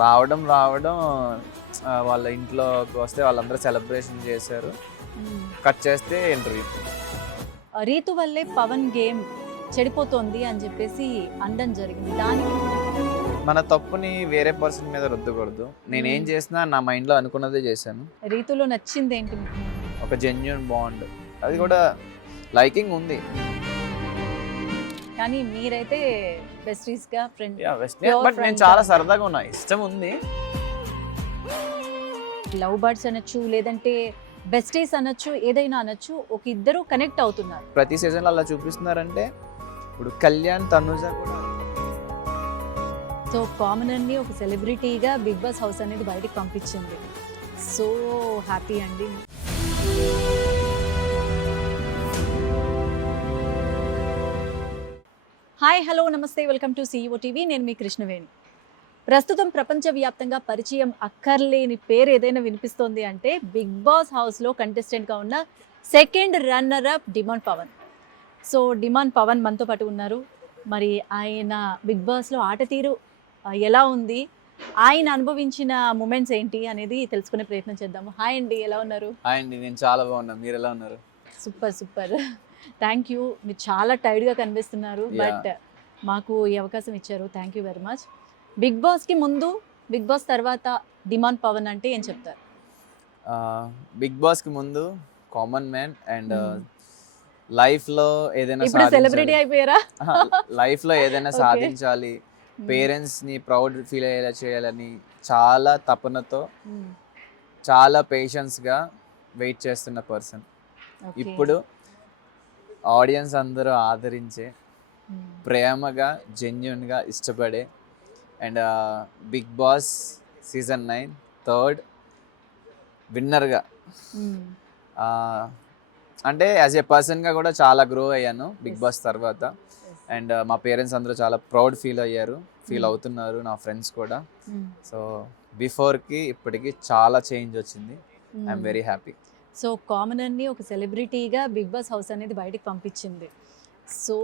రావడం వాళ్ళ ఇంట్లోకి వస్తే వాళ్ళందరూ సెలబ్రేషన్ చేశారు. కట్ చేస్తే ఇంటర్వ్యూ. రీతు వల్లే పవన్ గేమ్ చెడిపోతోంది అని చెప్పేసి అనడం జరిగింది. దానికి మన తప్పుని వేరే పర్సన్ మీద రుద్దకూడదు. నేనేం చేసినా నా మైండ్లో అనుకున్నదే చేశాను. రీతులో నచ్చింది ఏంటి మీకు? ఒక జెన్యూన్ బాండ్, అది కూడా లైకింగ్ ఉంది. కానీ మీరైతే బెస్టీస్ గా ఫ్రెండ్, బట్ నేను చాలా సరదాగా ఉన్నా, ఇష్టం ఉంది. లవ్ బర్డ్స్ అనొచ్చు, లేదంటే బెస్టీస్ అనొచ్చు, ఏదైనా అనొచ్చు, ఒక ఇద్దరు కనెక్ట్ అవుతున్నారు. ప్రతి సీజన్లో అలా చూపిస్తున్నారంటే ఇప్పుడు కళ్యాణ్ తనుజ కూడా. సో కామన్ ని ఒక సెలబ్రిటీగా బిగ్ బాస్ హౌస్ అనేది బయటకు పంపించింది. సో హ్యాపీ అండి. హాయ్, హలో, నమస్తే, వెల్కమ్ టు CEO టీవీ. నేను మీ కృష్ణవేణి. ప్రస్తుతం ప్రపంచవ్యాప్తంగా పరిచయం అక్కర్లేని పేరు ఏదైనా వినిపిస్తోంది అంటే బిగ్ బాస్ హౌస్లో కంటెస్టెంట్గా ఉన్న second runner up demand Pavan. So demand Pavan మనతో పాటు ఉన్నారు. మరి ఆయన బిగ్ బాస్లో ఆట తీరు ఎలా ఉంది, ఆయన అనుభవించిన మూమెంట్స్ ఏంటి అనేది తెలుసుకునే ప్రయత్నం చేద్దాము. హాయ్ అండి, ఎలా ఉన్నారు? హాయ్ అండి, నేను చాలా బాగున్నా. మీరు ఎలా ఉన్నారు? Super super, thank you. మీరు చాలా టైర్డ్గా కనిపిస్తున్నారు, బట్ మాకు ఈ అవకాశం ఇచ్చారు. Thank you very much. Big బాస్కి ముందు, బిగ్ బాస్ తర్వాత డిమాండ్ పవన్ అంటే ఏం చెప్తారు? బిగ్ బాస్కి ముందు కామన్ మ్యాన్ అండ్ లైఫ్లో ఏదైనా సెలబ్రిటీ అయిపోయారా? లైఫ్లో ఏదైనా సాధించాలి, పేరెంట్స్ని ప్రౌడ్ ఫీల్ అయ్యేలా చేయాలని చాలా తపనతో, చాలా పేషెన్స్గా వెయిట్ చేస్తున్న పర్సన్. ఇప్పుడు ఆడియన్స్ అందరూ ఆదరించే, ప్రేమగా, జెన్యున్గా ఇష్టపడే and Bigg Boss season 9 third విన్నర్గా, అంటే యాజ్ ఏ పర్సన్గా కూడా చాలా గ్రో అయ్యాను బిగ్ బాస్ తర్వాత. అండ్ మా పేరెంట్స్ అందరూ చాలా ప్రౌడ్ ఫీల్ అవుతున్నారు, నా ఫ్రెండ్స్ కూడా. సో బిఫోర్కి ఇప్పటికి చాలా చేంజ్ వచ్చింది. I'm very happy. So common ఒక సెలబ్రిటీగా బిగ్ బాస్ హౌస్ అనేది బయటకు పంపించింది. సో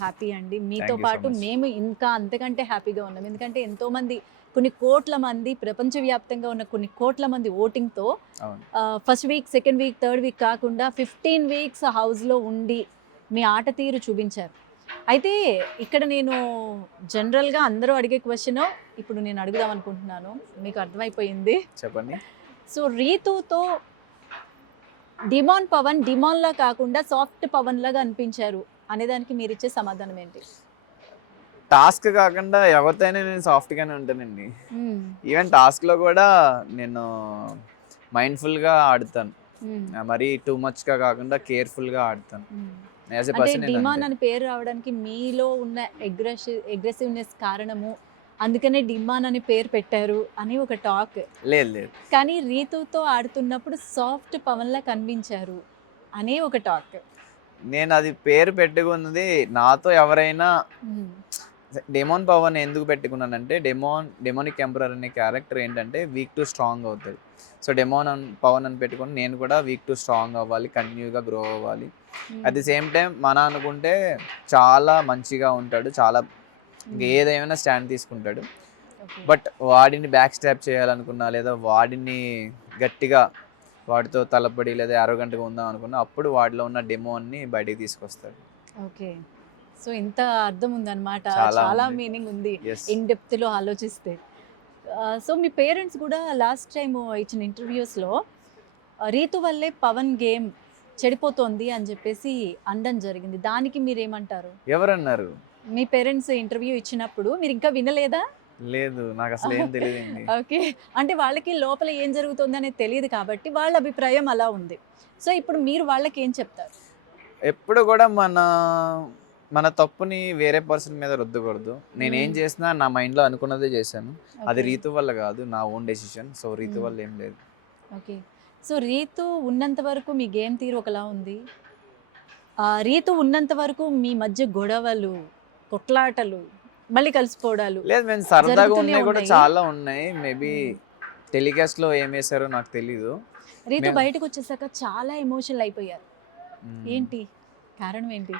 హ్యాపీ అండి. మీతో పాటు మేము ఇంకా అంతకంటే హ్యాపీగా ఉన్నాం. ఎందుకంటే ఎంతోమంది, కొన్ని కోట్ల మంది, ప్రపంచవ్యాప్తంగా ఉన్న కొన్ని కోట్ల మంది ఓటింగ్తో first week, second week, third week కాకుండా 15 వీక్స్ హౌస్లో ఉండి మీ ఆట తీరు చూపించారు. అయితే ఇక్కడ నేను జనరల్గా అందరూ అడిగే క్వశ్చన్ ఇప్పుడు నేను అడుగుదాం అనుకుంటున్నాను, మీకు అర్థమైపోయింది, చెప్పండి. సో రీతుతో డిమాండ్ పవన్ డిమాండ్లా కాకుండా సాఫ్ట్ పవన్ లాగా అనిపించారు అనేదానికి మీరు ఇచ్చే సమాధానం ఏంటి? టాస్క్ కాకుండా ఎవరితోనే నేను సాఫ్ట్గానే ఉంటానండి. ఈవెన్ టాస్క్లో కూడా నేను మైండ్ఫుల్గా ఆడతాను, మరీ టూ మచ్గా కాకుండా కేర్ఫుల్గా ఆడతాను. డిమాండ్ అని పేరు రావడానికి మీలో ఉన్న అగ్రెసివ్నెస్ కారణము, అందుకనే డిమాండ్ అని పేరు పెట్టారు అని ఒక టాక్. లేదు, కానీ రీతుతో ఆడుతున్నప్పుడు సాఫ్ట్ పవన్ లా కనిపించారు అనే ఒక టాక్. నేను అది పేరు పెట్టుకున్నది, నాతో ఎవరైనా డెమోన్ పవన్ ఎందుకు పెట్టుకున్నానంటే, డెమోనిక్ ఎంపరర్ అనే క్యారెక్టర్ ఏంటంటే వీక్ టు స్ట్రాంగ్ అవుతుంది. సో పవన్ అని పెట్టుకుని నేను కూడా వీక్ టు స్ట్రాంగ్ అవ్వాలి, కంటిన్యూగా గ్రో అవ్వాలి. అట్ ది సేమ్ టైం అనుకుంటే చాలా మంచిగా ఉంటాడు, చాలా ఏదైనా స్టాండ్ తీసుకుంటాడు. బట్ వాడిని బ్యాక్ స్టాప్ చేయాలనుకున్నా, లేదా వాడిని గట్టిగా వాడితో తలపడి లేదా అరోగంటగా ఉందాం అనుకున్నా, అప్పుడు వాడిలో ఉన్న డెమోన్ని బయటికి తీసుకొస్తాడు. ఓకే, సో ఇంత అర్థం ఉందన్నమాట, చాలా మీనింగ్ ఉంది ఇన్ డెప్త్ లో ఆలోచిస్తే. సో మీ పేరెంట్స్ కూడా లాస్ట్ టైం ఇచ్చిన ఇంటర్వ్యూస్లో రీతు వల్లే పవన్ గేమ్ చెడిపోతోంది అని చెప్పేసి అనడం జరిగింది. దానికి మీరేమంటారు? ఎవరన్నారు? మీ పేరెంట్స్ ఇంటర్వ్యూ ఇచ్చినప్పుడు మీరు ఇంకా వినలేదా? లేదు, నాకు అసలు ఏం తెలియదు. ఓకే, అంటే వాళ్ళకి లోపల ఏం జరుగుతుంది అనేది తెలియదు కాబట్టి వాళ్ళ అభిప్రాయం అలా ఉంది. సో ఇప్పుడు మీరు వాళ్ళకి ఏం చెప్తారు? ఎప్పుడు కూడా మన తప్పుని వేరే పర్సన్ మీద రుద్దకూడదు. నేనేం చేసినా నా మైండ్లో అనుకున్నదే చేశాను. అది రీతు వల్ల కాదు, నా ఓన్ డెసిషన్. సో రీతు వల్ల ఏం లేదు. ఓకే, సో రీతు ఉన్నంత వరకు మీ గేమ్ తీరు ఒకలా ఉంది. రీతు ఉన్నంత వరకు మీ మధ్య గొడవలు, కొట్లాటలు, మళ్ళీ కలిసిపోవడాలు లేదు, మేము సరదాగా ఉన్నాయి కూడా చాలా ఉన్నాయి. మేబీ టెలికాస్ట్లో ఏం వేసారో నాకు తెలీదు. రీతు బయటకు వచ్చేసాక చాలా ఎమోషనల్ అయిపోయారు. ఏంటి కారణం ఏంటి?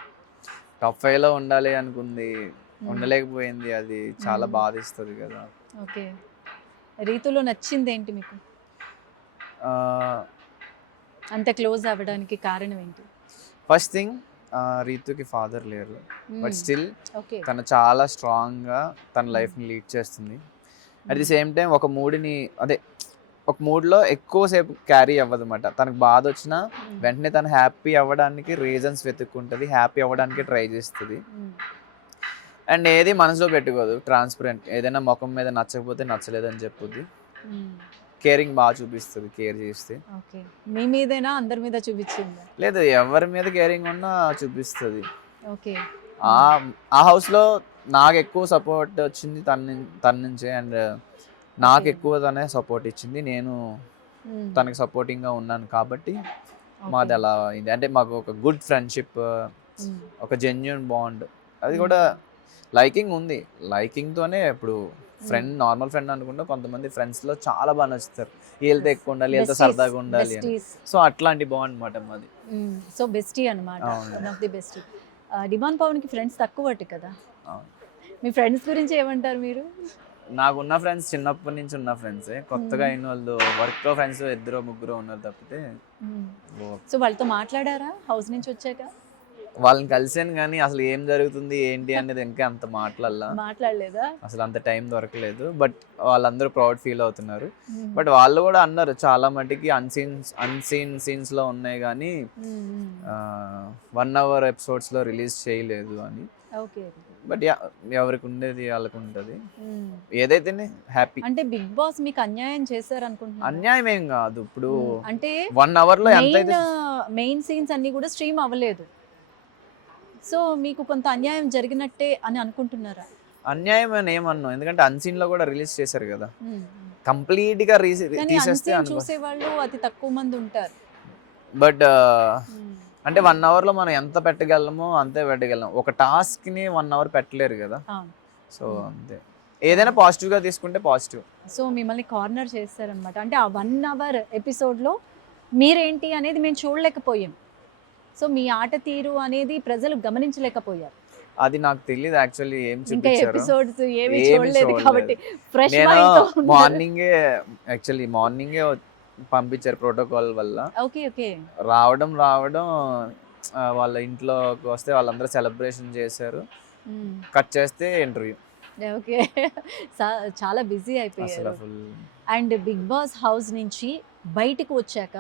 టాప్ 5లో ఉండాలి అనుకుంది, ఉండలేకపోయింది. అది చాలా బాధిస్తుంది కదా. ఓకే, రీతులో నచ్చింది ఏంటి మీకు? అంత క్లోజ్ అవ్వడానికి కారణం ఏంటి? ఫస్ట్ థింగ్ రీతుకి ఫాదర్ లేరు, బట్ స్టిల్ ఓకే. తను చాలా స్ట్రాంగ్గా తన లైఫ్ని లీడ్ చేస్తుంది. అట్ ది సేమ్ టైం ఒక మూడ్ని అదే ఒక మూడ్లో ఎక్కువసేపు క్యారీ అవ్వదు అనమాట. తనకు బాధ వచ్చినా వెంటనే తను హ్యాపీ అవ్వడానికి రీజన్స్ వెతుక్కుంటుంది, హ్యాపీ అవ్వడానికి ట్రై చేస్తుంది. అండ్ ఏది మనసులో పెట్టుకోదు, ట్రాన్స్పరెంట్. ఏదైనా ముఖం మీద నచ్చకపోతే నచ్చలేదని చెప్పుద్ది. కేరింగ్ బాగా చూపిస్తుంది, కేర్ చేస్తే. ఓకే. మీ మీదేనా అందరి మీద చూపించిందా? లేదు, ఎవరి మీద కేరింగ్ ఉన్నా చూపిస్తుంది. ఓకే. ఆ హౌస్లో నాకు ఎక్కువ సపోర్ట్ వచ్చింది తన నుంచే, అండ్ నాకు ఎక్కువ తనే సపోర్ట్ ఇచ్చింది. నేను తనకి సపోర్టింగ్గా ఉన్నాను కాబట్టి మాది అలా అయింది. అంటే మాకు ఒక గుడ్ ఫ్రెండ్షిప్, ఒక జెన్యున్ బాండ్, అది కూడా లైకింగ్ ఉంది. లైకింగ్తోనే ఇప్పుడు ఫ్రెండ్, నార్మల్ ఫ్రెండ్ అనుకుంటే కొంతమంది ఫ్రెండ్స్లో చాలా బాగా నచ్చుతారు, వీళ్ళతో ఎక్కువ ఉండాలి, వీళ్ళతో సరదాగా ఉండాలి అని. సో అట్లాంటి బాండ్ అనమాట మాది. సో బెస్టీ అనమాట, one of the best. Demon పవన్కి ఫ్రెండ్స్ తక్కువ కదా? మీ ఫ్రెండ్స్ గురించి ఏమంటారు మీరు? నాకున్న ఫ్రెండ్స్ చిన్నప్పటి నుంచి ఉన్న ఫ్రెండ్సే, కొత్తగా అయిన వాళ్ళు వర్క్ ఫ్రెండ్స్ 2-3 ఉన్నారు తప్పితే. సో వాళ్ళతో మాట్లాడారా హౌస్ నుంచి వచ్చాక? వాళ్ళని కలిసాను కానీ అసలు ఏం జరుగుతుంది ఏంటి అనేది ఇంకా అంత మాట్లాడలేదా, అసలు అంత టైం దొరకలేదు. బట్ వాళ్ళందరూ ప్రౌడ్ ఫీల్ అవుతున్నారు. బట్ వాళ్ళు కూడా అన్నారు చాలా మటుకి అన్సీన్ సీన్స్ లో ఉన్నాయి కానీ 1 hour ఎపిసోడ్స్ లో రిలీజ్ చేయలేదు అని. బట్ ఎవరికి ఉండేది వాళ్ళకు ఉంటది, ఏదైతేనే హ్యాపీ. అంటే బిగ్ బాస్ మీకు అన్యాయం చేశారు అనుకుంటున్నా? అన్యాయం ఏం కాదు. ఇప్పుడు అంటే 1 hour లో ఎంత మెయిన్ సీన్స్ అన్ని కూడా స్ట్రీమ్ అవ్వలేదు, సో మీకు కొంత అన్యాయం జరిగినట్టే అని అనుకుంటున్నారా? అన్యాయం అని ఏమన్నా, ఎందుకంటే అన్సీన్ లో కూడా రిలీజ్ చేశారు కదా, కంప్లీట్ గా తీసేస్తే చూసే వాళ్ళు అతి తక్కువ మంది ఉంటారు. బట్ అంటే 1 hour లో మనం ఎంత పెట్టగలమో అంతే పెట్టగలం. ఒక టాస్క్ ని 1 hour పెట్టలేరు కదా, సో అంతే. ఏదైనా పాజిటివ్ గా తీసుకుంటే పాజిటివ్. సో మిమ్మల్ని కార్నర్ చేస్తారనమాట. అంటే ఆ 1 hour ఎపిసోడ్ లో మీరేంటి అనేది మేము చూడలేకపోయాం, సో మీ ఆట తీరు అనేది ప్రజలు గమనించలేకపోయారు. అది నాకు తెలియదు యాక్చువల్లీ, ఏం చూపించారు ఎపిసోడ్స్ ఏమీ చూడలేదు కాబట్టి ఫ్రెష్ మార్నింగే పంపించారు ప్రోటోకాల్ వల్ల. Okay okay. రావడం వాళ్ళ ఇంట్లోకి వస్తే వాళ్ళందరూ సెలబ్రేషన్ చేశారు, కట్ చేస్తే ఇంటర్వ్యూ. ఓకే. చాలా బిజీ అయిపోయారు. అండ్ బిగ్ బాస్ హౌస్ నుంచి బయటకు వచ్చాక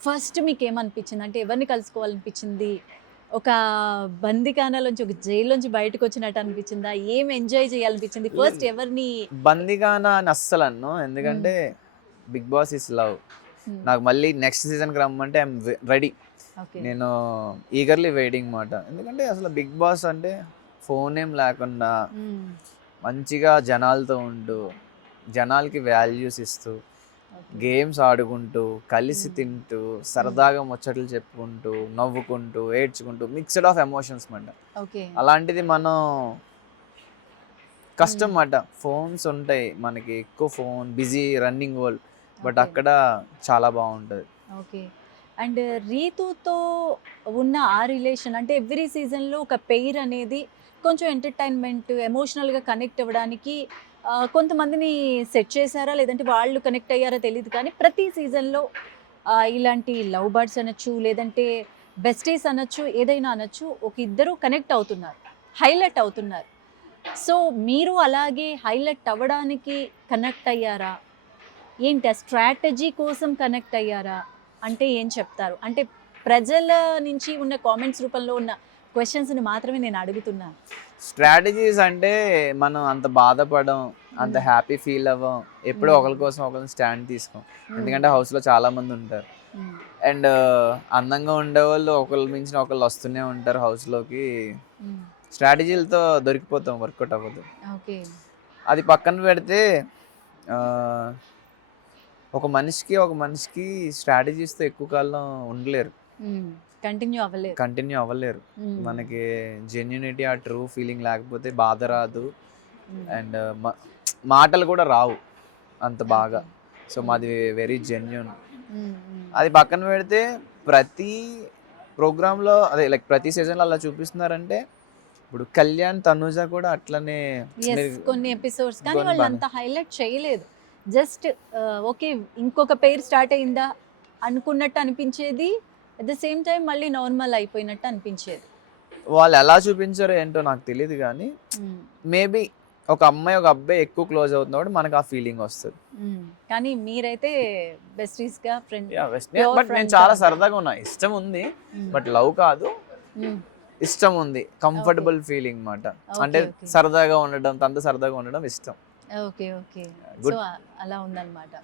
ఫస్ట్ మీకు ఏమనిపించింది? అంటే ఎవరిని కలుసుకోవాలనిపించింది? ఒక బందిఖానాలోంచి, ఒక జైల్లోంచి బయటకు వచ్చినట్టు అనిపించిందా? ఏం ఎంజాయ్ చేయాలనిపించింది? ఫస్ట్ ఎవరిని? బందిఖానా అని అస్సలు అన్ను, ఎందుకంటే బిగ్ బాస్ ఇస్ లవ్. నాకు మళ్ళీ నెక్స్ట్ సీజన్కి రమ్మంటే ఐఎమ్ రెడీ. నేను ఈగర్లీ వెయిటింగ్ మాట. ఎందుకంటే అసలు బిగ్ బాస్ అంటే ఫోన్ ఏం లేకుండా మంచిగా జనాలతో ఉంటూ, జనాలకి వాల్యూస్ ఇస్తూ, గేమ్స్ ఆడుకుంటూ, కలిసి తింటూ, సరదాగా ముచ్చట్లు చెప్పుకుంటూ, నవ్వుకుంటూ, ఏడ్చుకుంటూ, మిక్స్డ్ ఆఫ్ ఎమోషన్స్ మాట. అలాంటిది మనం కష్టం మాట. ఫోన్స్ ఉంటాయి మనకి, ఎక్కువ phone, busy running world, but అక్కడ చాలా బాగుంటుంది. ఓకే. అండ్ రీతుతో ఉన్న ఆ రిలేషన్, అంటే ఎవ్రీ సీజన్లో ఒక పెయిర్ అనేది కొంచెం ఎంటర్టైన్మెంట్, ఎమోషనల్గా కనెక్ట్ అవ్వడానికి కొంతమందిని సెట్ చేశారా, లేదంటే వాళ్ళు కనెక్ట్ అయ్యారా తెలియదు కానీ ప్రతి సీజన్లో ఇలాంటి లవ్ బర్డ్స్ అనొచ్చు, లేదంటే బెస్టీస్ అనొచ్చు, ఏదైనా అనొచ్చు, ఒక ఇద్దరు కనెక్ట్ అవుతున్నారు, హైలైట్ అవుతున్నారు. సో మీరు అలాగే హైలైట్ అవ్వడానికి కనెక్ట్ అయ్యారా? ఏంటి స్ట్రాటజీ కోసం కనెక్ట్ అయ్యారా అంటే ఏం చెప్తారు? అంటే ప్రజల నుంచి ఉన్న కామెంట్స్ రూపంలో ఉన్న క్వశ్చన్స్ని మాత్రమే నేను అడుగుతున్నాను. స్ట్రాటజీస్ అంటే మనం అంత బాధపడం, అంత హ్యాపీ ఫీల్ అవ్వం, ఎప్పుడో ఒకరి కోసం ఒకరిని స్టాండ్ తీసుకోం. ఎందుకంటే హౌస్లో చాలా మంది ఉంటారు, అండ్ అందంగా ఉండేవాళ్ళు ఒకళ్ళు మించిన ఒకళ్ళు వస్తూనే ఉంటారు హౌస్లోకి. స్ట్రాటజీలతో దొరికిపోతాం, వర్కౌట్ అవ్వదు. అది పక్కన పెడితే ఒక మనిషికి స్ట్రాటజీస్తో ఎక్కువ కాలం ఉండలేరు, కంటిన్యూ అవ్వలేరు. మనకి జెన్యూనిటీ, ఆ ట్రూ ఫీలింగ్ లేకపోతే బాధ రాదు, అండ్ మాటలు కూడా రావు అంత బాగా. సో మాది వెరీ జెన్యూన్. అది పక్కన పెడితే ప్రతి ప్రోగ్రాంలో, అదే లైక్ ప్రతి సీజన్లో అలా చూపిస్తున్నారంటే, ఇప్పుడు కళ్యాణ్, తనుజ కూడా అట్లనే కొన్ని ఎపిసోడ్స్ కానీ వాళ్ళు అంత హైలైట్ చేయలేదు. జస్ట్ ఓకే ఇంకొక పేరు స్టార్ట్ అయిందా అనుకున్నట్టు అనిపించేది, అట్ ద సేమ్ టైం మళ్ళీ నార్మల్ అయిపోయినట్టు అనిపించేది. వాళ్ళు ఎలా చూపించారో ఏంటో నాకు తెలియదు కానీ మేబీ ఒక అమ్మాయి ఒక అబ్బాయి ఎక్కువ క్లోజ్ అవుతున్నప్పుడు మనకు ఆ ఫీలింగ్ వస్తుంది. కానీ మీరైతే బెస్టీస్గా ఫ్రెండ్. బట్ నేను చాలా సరదాగా ఉన్నా, ఇష్టం ఉంది బట్ లవ్ కాదు, ఇష్టం ఉంది, కంఫర్టబుల్ ఫీలింగ్ మాట. అంటే సరదాగా ఉండడం, తనతో సరదాగా ఉండడం ఇష్టం. Okay okay. Good. సో అలా ఉందన్నమాట.